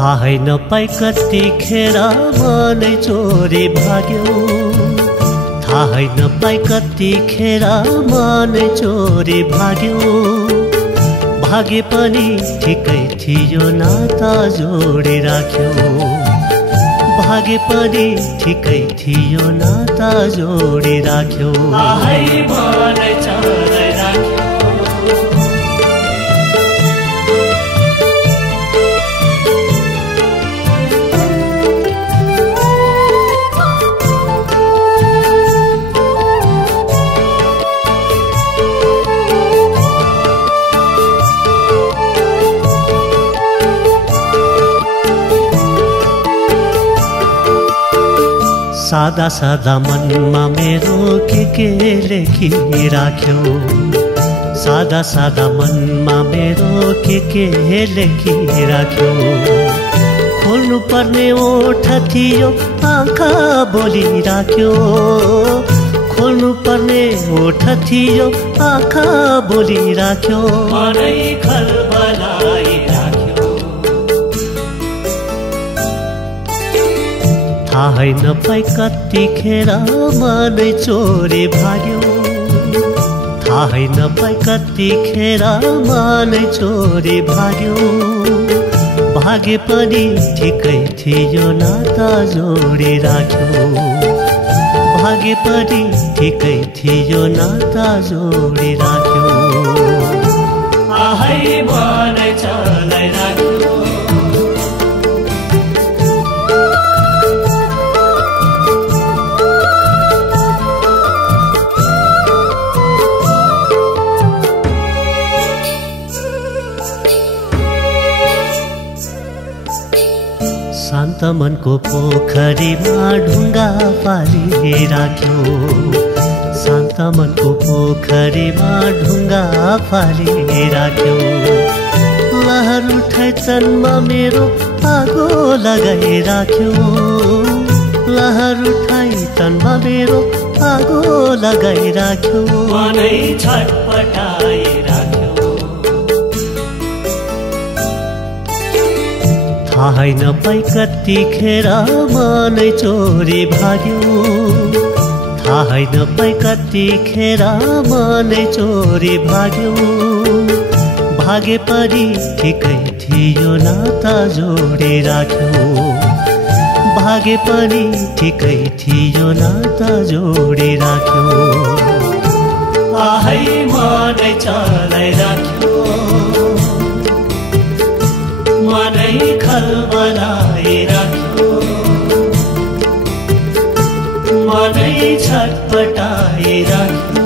थाहै नपाई कतिखेर मनै चोरी भाग्यो, थाहै नपाई कतिखेर मनै चोरी भाग्यो। भागे पनि ठिकै थियो नाता जोडी राख्यो, भागे पनि ठिकै थियो नाता जोडी राख्यो। सादा सादा मनमा मेरो के लेखिराख्यो, सादा सादा मनमा मेरो के लेखिराख्यो। खोल्नु पर्ने ओठ थियो आँखा बोलिराख्यो, खोल्नु पर्ने ओठ थियो आँखा बोलिराख्यो। मनै खलबलाइराख्यो, थाहै नपाई कतिखेर मनै चोरी भाग्यो, थाहै नपाई कतिखेर मनै चोरी भाग्यो। भागे पनि ठिकै थियो नाता जोडी राख्यो, भागे पनि ठिकै थियो नाता जोडी राख्यो। आहै मनै चलाइराख्यो, शान्त मनको पोखरीमा ढुङ्गा फालिराख्यो, शान्त मनको पोखरीमा ढुङ्गा फालिराख्यो। लहर उठाइ तनमा मेरो आगो लगाइराख्यो, लहर उठाइ तनमा मेरो आगो लगाइराख्यो। मनै छटपटाइराख्यो, थाहै नपाई कतिखेर मनै चोरी भाग्यो, थाहै नपाई कतिखेर मनै चोरी भाग्यो। भागे पनि ठिकै थियो नाता जोडी राख्यो, भागे पनि ठिकै थियो नाता जोडी राख्यो। आहै मनै चलाइराख्यो, मनै खलबलाइराख्यो, मनै छटपटाइराख्यो।